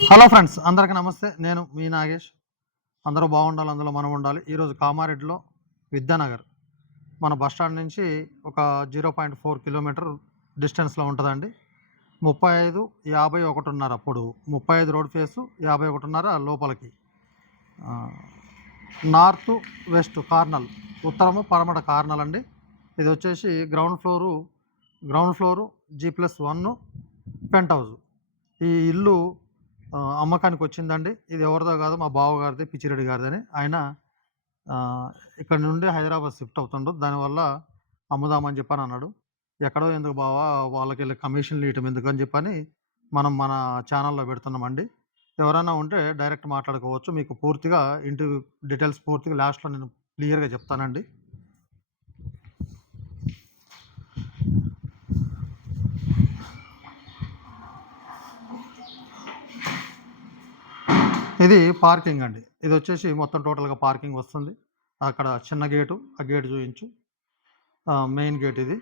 Hello friends అందరికీ నమస్తే. నేను మీ నాగేష్. అందరూ బాగుండాలి అందులో మనం ఉండాలి. ఈరోజు కామారెడ్డిలో విద్యానగర్. మన బస్ స్టాండ్ నుంచి ఒక జీరో పాయింట్ ఫోర్ కిలోమీటర్ డిస్టెన్స్లో ఉంటుందండి. ముప్పై ఐదు యాభై ఒకటిన్నర అప్పుడు ముప్పై ఐదు రోడ్ ఫేసు యాభై ఒకటిన్నర లోపలికి. నార్త్ వెస్ట్ కార్నల్ ఉత్తరము పడమట కార్నల్ అండి. ఇది వచ్చేసి ground floor ground floor G plus one penthouse. ఈ ఇల్లు అమ్మకానికి వచ్చిందండి ఇది ఎవరిదో కాదు మా బావగారిది పిచ్చిరెడ్డి గారిదని. ఆయన ఇక్కడ నుండి హైదరాబాద్ షిఫ్ట్ అవుతుండు. దానివల్ల అమ్ముదామని చెప్పని అన్నాడు ఎక్కడో ఎందుకు బావా వాళ్ళకి వెళ్ళి కమిషన్లు ఇవ్వటం ఎందుకు అని చెప్పని మనం మన ఛానల్లో పెడుతున్నామండి. ఎవరైనా ఉంటే డైరెక్ట్ మాట్లాడుకోవచ్చు. మీకు పూర్తిగా ఇంటి డీటెయిల్స్ పూర్తిగా లాస్ట్లో నేను క్లియర్గా చెప్తానండి. ఇది పార్కింగ్ అండి. ఇది వచ్చేసి మొత్తం టోటల్గా పార్కింగ్ వస్తుంది. అక్కడ చిన్న గేటు ఆ గేటు చూపించు మెయిన్ గేట్ ఇది.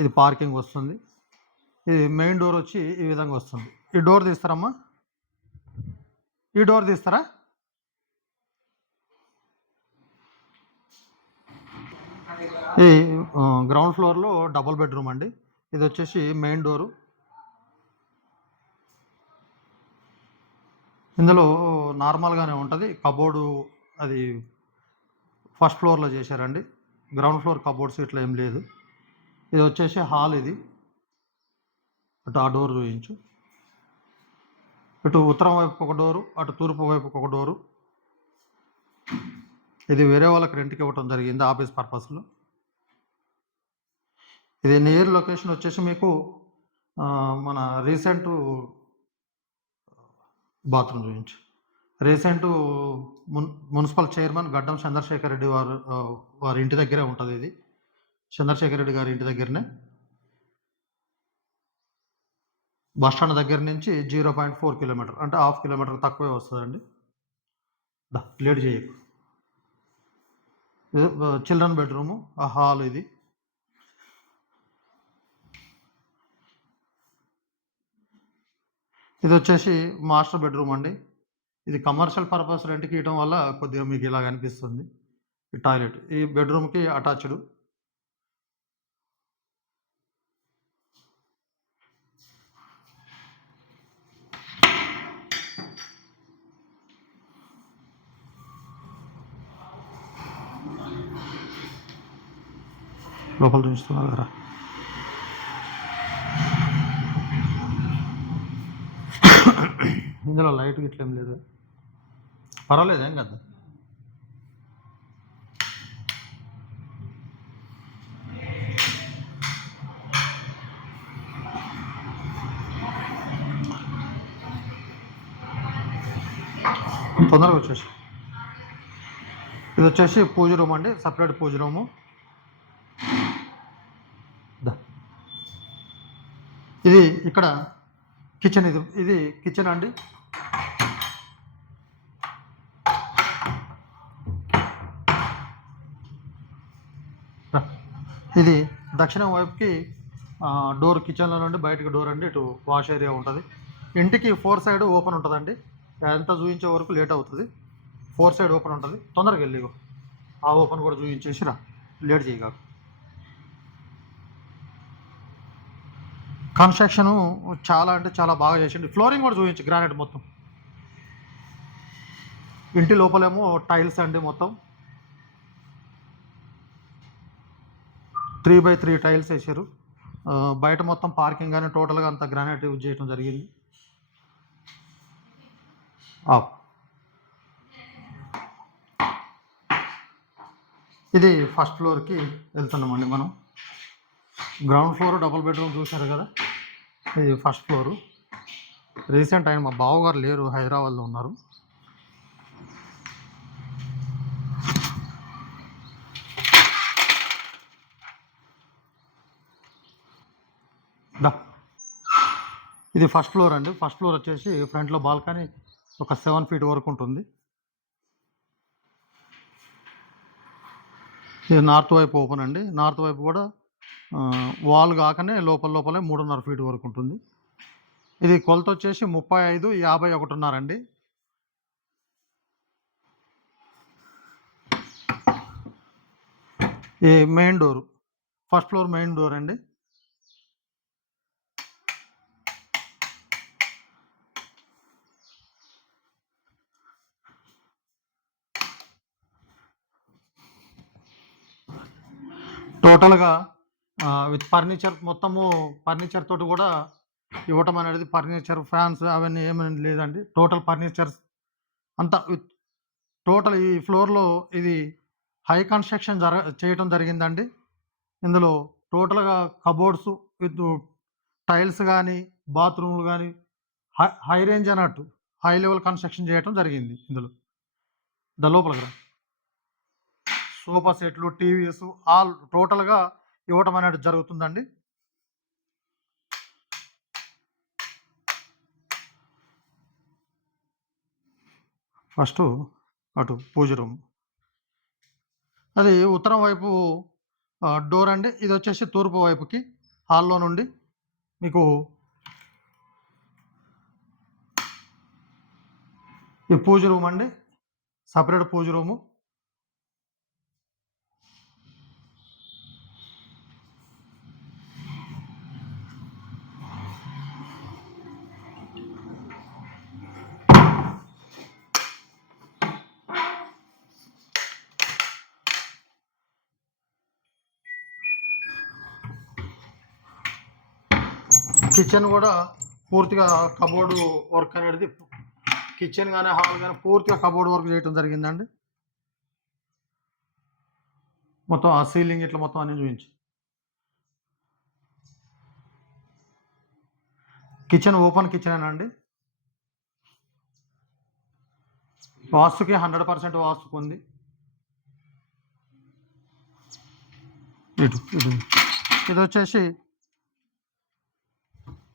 ఇది పార్కింగ్ వస్తుంది. ఇది మెయిన్ డోర్ వచ్చి ఈ విధంగా వస్తుంది. ఈ డోర్ తీస్తారమ్మా. ఈ డోర్ తీస్తారా? ఈ గ్రౌండ్ ఫ్లోర్లో డబుల్ బెడ్రూమ్ అండి. ఇది వచ్చేసి మెయిన్ డోరు. ఇందులో నార్మల్గానే ఉంటుంది. కబోర్డు అది ఫస్ట్ ఫ్లోర్లో చేశారండి. గ్రౌండ్ ఫ్లోర్ కబోర్డ్స్ ఇట్లా ఏం లేదు. ఇది వచ్చేసి హాల్ ఇది. అటు ఆ డోర్ చూపించు. ఇటు ఉత్తరం వైపు ఒక డోరు అటు తూర్పు వైపు ఒక డోరు. ఇది వేరే వాళ్ళకి రెంట్కి ఇవ్వటం జరిగింది ఆఫీస్ పర్పస్లో. ఇది నియర్ లొకేషన్ వచ్చేసి మీకు మన రీసెంట్ బాత్రూమ్ గురించి రీసెంట్ మున్ మున్సిపల్ చైర్మన్ గడ్డం చంద్రశేఖర్ రెడ్డి వారు వారి ఇంటి దగ్గరే ఉంటుంది ఇది. చంద్రశేఖర్ రెడ్డి గారి ఇంటి దగ్గరనే. బస్ స్టాండ్ దగ్గర నుంచి జీరో పాయింట్ ఫోర్ కిలోమీటర్ అంటే హాఫ్ కిలోమీటర్ తక్కువే వస్తుందండి. లేట్ చేయకు. చిల్డ్రన్ బెడ్రూము ఆ హాల్ ఇది. ఇది వచ్చేసి మాస్టర్ బెడ్రూమ్ అండి. ఇది కమర్షియల్ పర్పస్ రెంట్కి ఇవ్వడం వల్ల కొద్దిగా మీకు ఇలా కనిపిస్తుంది ఈ టాయిలెట్. ఈ బెడ్రూమ్కి అటాచ్డ్. లోపల చూస్తున్నారు కదా. ఇందులో లైట్ గిట్ల ఏం లేదు. పర్వాలేదు ఏం కదా. తొందరగా వచ్చేసి. ఇది వచ్చేసి పూజ రూమ్ అండి సపరేట్ పూజ రూము. ఇది ఇక్కడ కిచెన్ ఇది ఇది కిచెన్ అండి. ఇది దక్షిణం వైపుకి డోర్ కిచెన్లో నుండి బయటకు డోర్ అండి ఇటు వాష్ ఏరియా ఉంటుంది. ఇంటికి ఫోర్ సైడ్ ఓపెన్ ఉంటుందండి. ఎంత చూపించే వరకు లేట్ అవుతుంది. ఫోర్ సైడ్ ఓపెన్ ఉంటుంది. తొందరగా వెళ్ళి ఆ ఓపెన్ కూడా చూపించేసి రా. లేట్ చేయగాకు కన్స్ట్రక్షన్ చాలా అంటే చాలా బాగా చేసిండు. ఫ్లోరింగ్ కూడా చూపించు గ్రానైట్ మొత్తం. ఇంటి లోపలేమో టైల్స్ అండి మొత్తం. త్రీ బై త్రీ టైల్స్ వేసారు. బయట మొత్తం పార్కింగ్ కానీ టోటల్గా అంత గ్రానైట్ యూజ్ చేయడం జరిగింది. ఇది ఫస్ట్ ఫ్లోర్కి వెళ్తున్నామండి మనం. గ్రౌండ్ ఫ్లోర్ డబుల్ బెడ్రూమ్ చూశారు కదా? ఇది ఫస్ట్ ఫ్లోరు రీసెంట్ ఆయన మా బావగారు లేరు హైదరాబాద్లో ఉన్నారు. దా. ఇది ఫస్ట్ ఫ్లోర్ అండి. ఫస్ట్ ఫ్లోర్ వచ్చేసి ఫ్రంట్లో బాల్కనీ ఒక సెవెన్ ఫీట్ వరకు ఉంటుంది. ఇది నార్త్ వైపు ఓపెన్ అండి. నార్త్ వైపు కూడా వాల్ కాకనే లోపల లోపలే మూడున్నర ఫీట్ వరకు ఉంటుంది. ఇది కొలత వచ్చేసి ముప్పై ఐదు యాభై ఒకటిన్నరండి ఈ main door first floor main door అండి. టోటల్గా విత్ ఫర్నిచర్ మొత్తము ఫర్నిచర్ తోటి కూడా ఇవ్వటం అనేది ఫర్నిచర్ ఫ్యాన్స్ అవన్నీ ఏమైనా లేదండి. టోటల్ ఫర్నిచర్స్ అంతా విత్ టోటల్ ఈ ఫ్లోర్లో ఇది హై కన్స్ట్రక్షన్ జర చేయటం జరిగిందండి. ఇందులో టోటల్గా కబోర్డ్స్ విత్ టైల్స్ కానీ బాత్రూమ్లు కానీ హై హై రేంజ్ అన్నట్టు హై లెవెల్ కన్స్ట్రక్షన్ చేయటం జరిగింది ఇందులో. ద లోపల సోఫా సెట్లు టీవీస్ ఆల్ టోటల్గా ఇవ్వటం అనేది జరుగుతుందండి. ఫస్ట్ అటు పూజ రూమ్. అది ఉత్తరం వైపు డోర్ అండి. ఇది వచ్చేసి తూర్పు వైపుకి హాల్లో నుండి మీకు ఈ పూజ రూమ్ అండి. Separate pooja room. కిచెన్ కూడా పూర్తిగా కబోర్డు వర్క్ అనేది కిచెన్ కానీ హాల్ కానీ పూర్తిగా కబోర్డ్ వర్క్ చేయడం జరిగిందండి. మొత్తం ఆ సీలింగ్ ఇట్లా మొత్తం అన్ని చూపించు. కిచెన్ ఓపెన్ కిచెన్ అండి? వాస్తుకి హండ్రెడ్ పర్సెంట్ వాస్తుకు ఉంది. ఇటు ఇటు. ఇది వచ్చేసి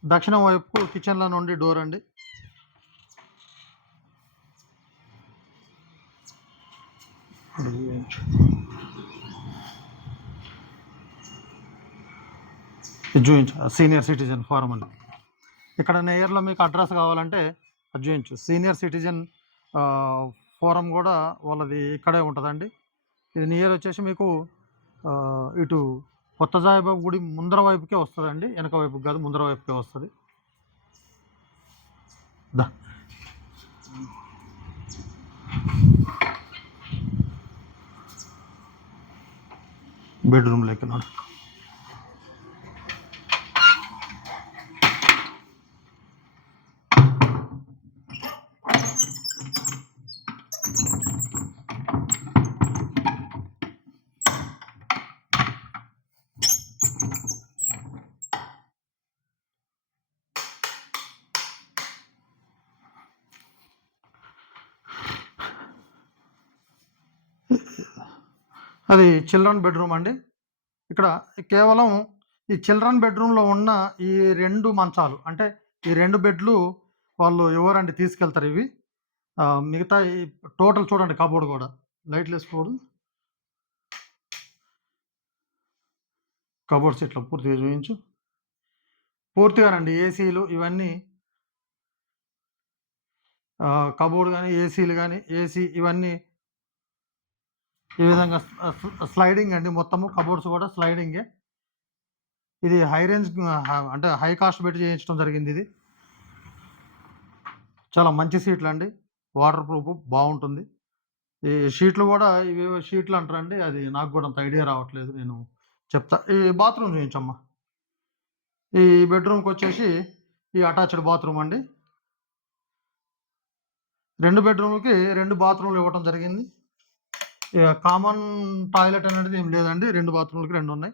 దక్షిణం వైపు కిచెన్లో నుండి డోర్ అండి. చూపించు సీనియర్ సిటిజన్ ఫారం అండి. ఇక్కడ నేయర్లో మీకు అడ్రస్ కావాలంటే అది చూపించు సీనియర్ సిటిజన్ ఫోరం కూడా వాళ్ళది ఇక్కడే ఉంటుందండి. ఇది నియర్ వచ్చేసి మీకు ఇటు కొత్త సాయిబాబు గుడి ముందర వైపుకే వస్తుందండి వెనక వైపుకి కాదు ముందర వైపుకే వస్తుంది. దా. బెడ్రూమ్ లెక్కనాడు అది చిల్డ్రన్ బెడ్రూమ్ అండి. ఇక్కడ కేవలం ఈ చిల్డ్రన్ బెడ్రూమ్లో ఉన్న ఈ రెండు మంచాలు అంటే ఈ రెండు బెడ్లు వాళ్ళు ఎవరండి తీసుకెళ్తారు ఇవి? మిగతా ఈ టోటల్ చూడండి కబోర్డ్ కూడా. లైట్లు వేసుకోవడం కబోర్డ్స్ ఇట్లా పూర్తిగా చూపించు పూర్తిగానండి ఏసీలు ఇవన్నీ. కబోర్డ్ కానీ ఏసీలు కానీ ఏసీ ఇవన్నీ ఈ విధంగా స్లైడింగ్ అండి. మొత్తము కబోర్డ్స్ కూడా స్లైడింగే ఇది హై రేంజ్ అంటే హై కాస్ట్ పెట్టి చేయించడం జరిగింది ఇది. చాలా మంచి సీట్లు అండి వాటర్ ప్రూఫ్ బాగుంటుంది. ఈ షీట్లు కూడా ఇవి షీట్లు అంటారండి. అది నాకు కూడా అంత ఐడియా రావట్లేదు. నేను చెప్తా. ఈ బాత్రూమ్ చేయించమ్మా. ఈ బెడ్రూమ్కి వచ్చేసి ఈ అటాచ్డ్ బాత్రూమ్ అండి. రెండు బెడ్రూమ్లకి రెండు బాత్రూమ్లు ఇవ్వటం జరిగింది. కామన్ టాయిలెట్ అనేది ఏం లేదండి. రెండు బాత్రూమ్లకి రెండు ఉన్నాయి.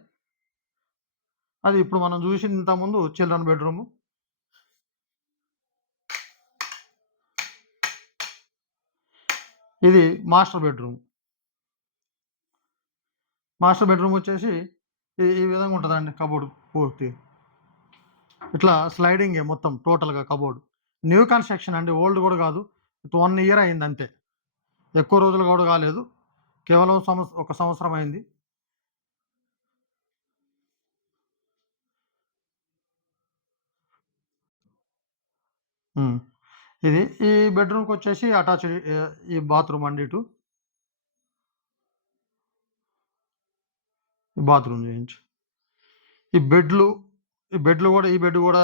అది ఇప్పుడు మనం చూసిన ఇంతకుముందు చిల్డ్రన్ బెడ్రూమ్. ఇది మాస్టర్ బెడ్రూమ్. మాస్టర్ బెడ్రూమ్ వచ్చేసి ఈ ఈ విధంగా ఉంటుందండి కబోర్డ్ పూర్తి. ఇట్లా స్లైడింగ్ మొత్తం టోటల్గా కబోర్డ్. న్యూ కన్స్ట్రక్షన్ అండి. ఓల్డ్ కూడా కాదు. వన్ ఇయర్ అయింది అంతే. ఎక్కువ రోజులు కూడా కాలేదు. కేవలం సంవత్స ఒక సంవత్సరం అయింది హ్మ్. ఇది ఈ బెడ్‌రూమ్‌కొచ్చేసి అటాచ్డ్ ఆహ్, ఈ బాత్రూమ్ అండి ఇటు. ఈ బాత్రూమ్ చేయించు ఈ బెడ్‌లు, ఈ బెడ్‌లు గూడా ఈ బెడ్ గూడా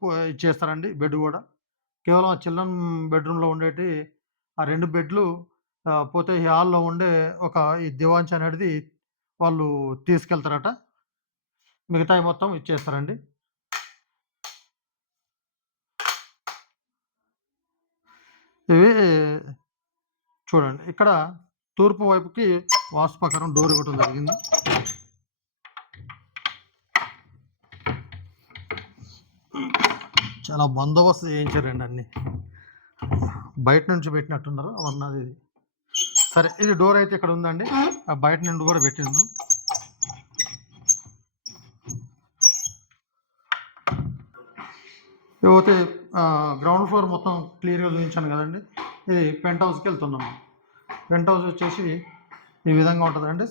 పో ఇచ్చేస్తారండి. బెడ్ గూడా. కేవలం ఆ చిల్డ్రన్ బెడ్‌రూమ్‌లో ఉండేటి ఆ 2 బెడ్‌లు పోతే ఈ హాల్‌లో ఉండే ఒక ఈ దివాంచ్ అనేది వాళ్ళు తీసుకెళ్తారట. మిగతాయి మొత్తం ఇచ్చేస్తారండి. ఇవి చూడండి. ఇక్కడ తూర్పు వైపుకి వాస్తు ప్రకారం డోర్ ఇవ్వటం జరిగింది. చాలా బందోబస్తు చేయించారండి అన్నీ. బయట నుంచి పెట్టినట్టున్నారు. అవన్నది ఇది. సరే ఇది డోర్ అయితే ఇక్కడ ఉందండి. బయట నుండి కూడా పెట్టిండ్రు. ఇకపోతే గ్రౌండ్ ఫ్లోర్ మొత్తం క్లియర్‌గా చూయించాను కదండీ! ఇది పెంట్ హౌస్‌కెళ్తున్నాము. పెంట్ హౌస్ వచ్చేసి ఈ విధంగా ఉంటదండి.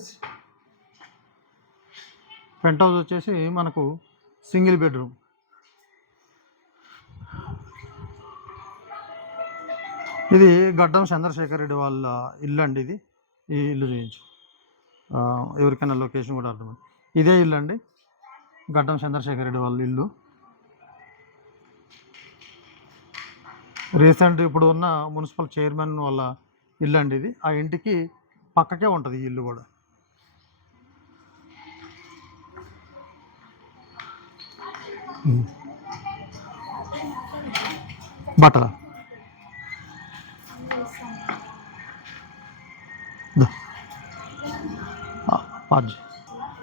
పెంట్ హౌస్ వచ్చేసి మనకు సింగిల్ బెడ్‌రూమ్. ఇది గడ్డం చంద్రశేఖర్ రెడ్డి వాళ్ళ ఇల్లు అండి ఇది. ఈ ఇల్లు చూపించు ఎవరికైనా లొకేషన్ కూడా అర్థమైంది ఇదే ఇల్లు అండి గడ్డం చంద్రశేఖర్ రెడ్డి వాళ్ళ ఇల్లు. రీసెంట్ ఇప్పుడు ఉన్న మున్సిపల్ చైర్మన్ వాళ్ళ ఇల్లు అండి ఇది. ఆ ఇంటికి పక్కకే ఉంటుంది ఈ ఇల్లు కూడా హ్మ్. బట్టలా?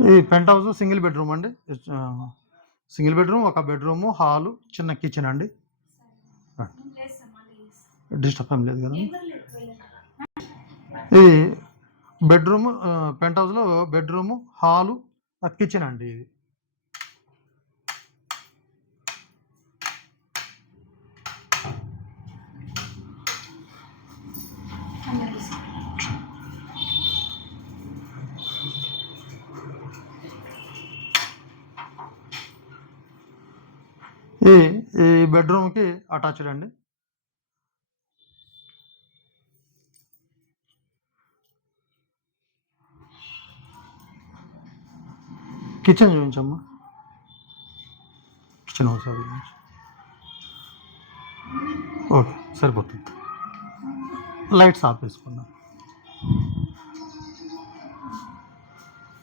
ఈ పెంట్ హౌస్ సింగిల్ బెడ్‌రూమ్ అండి. సింగిల్ బెడ్‌రూమ్, ఒక బెడ్‌రూము, హాలు, చిన్న కిచెన్ అండి. డిస్టర్బ్ ఏం లేదు కదా ఇది బెడ్‌రూమ్ పెంట్ హౌస్‌లో బెడ్‌రూము, హాలు, కిచెన్ అండి ఇది. ఈ ఈ బెడ్‌రూమ్‌కి అటాచ్డ్ అండి. కిచెన్ చూపించమ్మా కిచెన్ ఒకసారి ఓకే. సరిపోతుంది. లైట్స్ ఆపేసుకుందాం.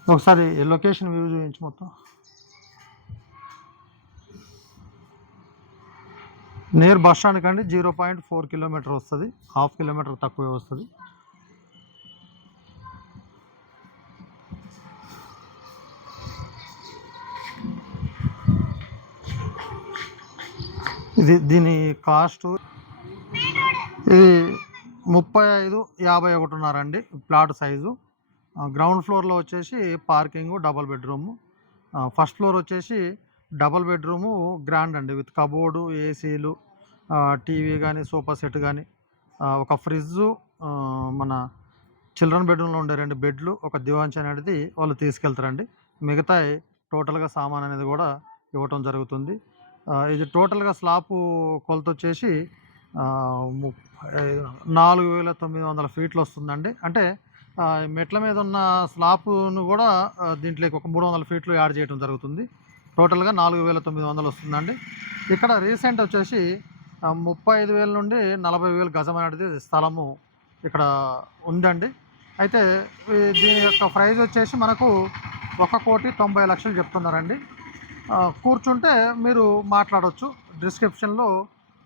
ఒకసారి లొకేషన్ వ్యూ చూపించు మొత్తం. నియర్ బస్ స్టాండ్ కండి జీరో పాయింట్ ఫోర్ కిలోమీటర్ వస్తుంది హాఫ్ కిలోమీటర్ తక్కువే వస్తుంది ఇది దీని కాస్టు ఇది 35, 51 అండి ప్లాట్ సైజు. గ్రౌండ్ ఫ్లోర్‌లో వచ్చేసి parking double bedroom. First floor వచ్చేసి డబల్ బెడ్‌రూము గ్రాండ్ అండి. విత్ కబోర్డు, ఏసీలు, టీవీ కానీ సోఫా సెట్ కానీ ఒక ఫ్రిడ్జు, మన చిల్డ్రన్ బెడ్‌రూమ్‌లో ఉండే రెండు బెడ్‌లు, ఒక దివాంచి అనేది వాళ్ళు తీసుకెళ్తారండి. మిగతా టోటల్‌గా సామాన్ అనేది కూడా ఇవ్వటం జరుగుతుంది. ఇది టోటల్‌గా స్లాపు కొలత వచ్చేసి నాలుగు వేల తొమ్మిది వందల ఫీట్లు వస్తుందండి. అంటే మెట్ల మీద ఉన్న స్లాపును కూడా దీంట్లోకి ఒక 300 ఫీట్లు యాడ్ చేయటం జరుగుతుంది. టోటల్‌గా 4900 వస్తుందండి. ఇక్కడ రీసెంట్ వచ్చేసి ముప్పై ఐదు వేల నుండి నలభై వేలు గజం అనేది స్థలము ఇక్కడ ఉందండి. అయితే దీని యొక్క ప్రైజ్ వచ్చేసి మనకు 1,90,00,000 చెప్తున్నారండి. కూర్చుంటే మీరు మాట్లాడవచ్చు డిస్క్రిప్షన్‌లో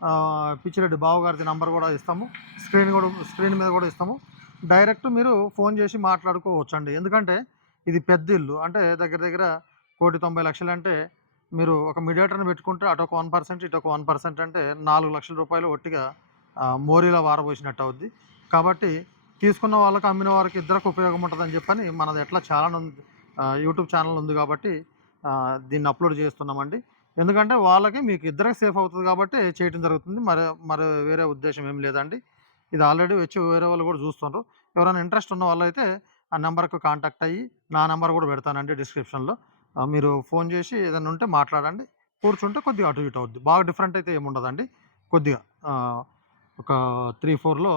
ఆహ్, పిచ్చిరెడ్డి బావగారిది నంబర్ కూడా ఇస్తాము. స్క్రీన్ కూడా స్క్రీన్ మీద కూడా ఇస్తాము. డైరెక్ట్ మీరు ఫోన్ చేసి మాట్లాడుకోవచ్చండి. ఎందుకంటే ఇది పెద్ద ఇల్లు. అంటే దగ్గర దగ్గర కోటి తొంభై లక్షలు అంటే మీరు ఒక మీడియేటర్‌ని పెట్టుకుంటే అటు ఒక వన్ పర్సెంట్ ఇటు ఒక వన్ పర్సెంట్ అంటే నాలుగు లక్షల రూపాయలు ఒట్టిగా ఆహ్, మోరీలో వారబోసినట్టు అవుద్ది. కాబట్టి తీసుకున్న వాళ్ళకి, అమ్మిన వారికి ఇద్దరికి ఉపయోగం ఉంటుందని చెప్పని మనది ఎట్లా ఛానల్ ఉంది యూట్యూబ్ ఛానల్ ఉంది కాబట్టి దీన్ని అప్‌లోడ్ చేస్తున్నామండి. ఎందుకంటే వాళ్ళకి, మీకు ఇద్దరికి సేఫ్ అవుతుంది కాబట్టి చేయటం జరుగుతుంది. మరి మరి వేరే ఉద్దేశం ఏం లేదండి. ఇది ఆల్రెడీ వచ్చి వేరే వాళ్ళు కూడా చూస్తుండ్రు. ఎవరైనా ఇంట్రెస్ట్ ఉన్న వాళ్ళైతే ఆ నెంబర్కి కాంటాక్ట్ అయ్యి నా నెంబర్ కూడా పెడతానండి డిస్క్రిప్షన్‌లో. మీరు ఫోన్ చేసి ఏదైనా ఉంటే మాట్లాడండి. కూర్చుంటే కొద్దిగా అటు ఇటు అవుద్ది. బాగా డిఫరెంట్ అయితే ఏముండదండి. కొద్దిగా ఒక త్రీ ఫోర్లో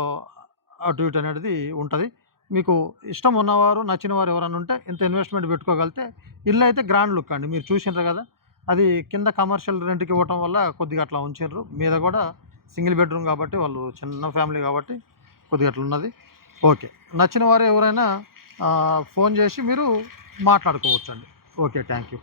అటు ఇటు అనేది ఉంటుంది మీకు ఇష్టం ఉన్నవారు నచ్చిన వారు ఎవరైనా ఉంటే ఇంత ఇన్వెస్ట్మెంట్ పెట్టుకోగలిగితే ఇల్లు అయితే గ్రాండ్ లుక్ అండి మీరు చూసిండ్రు కదా అది కింద కమర్షియల్ రెంట్కి ఇవ్వటం వల్ల కొద్దిగా అట్లా ఉంచారు మీద కూడా సింగిల్ బెడ్రూమ్ కాబట్టి వాళ్ళు చిన్న ఫ్యామిలీ కాబట్టి కొద్దిగా అట్లా ఉన్నది ఓకే నచ్చిన వారు ఎవరైనా ఫోన్ చేసి మీరు మాట్లాడుకోవచ్చు అండి ఓకే థ్యాంక్ యూ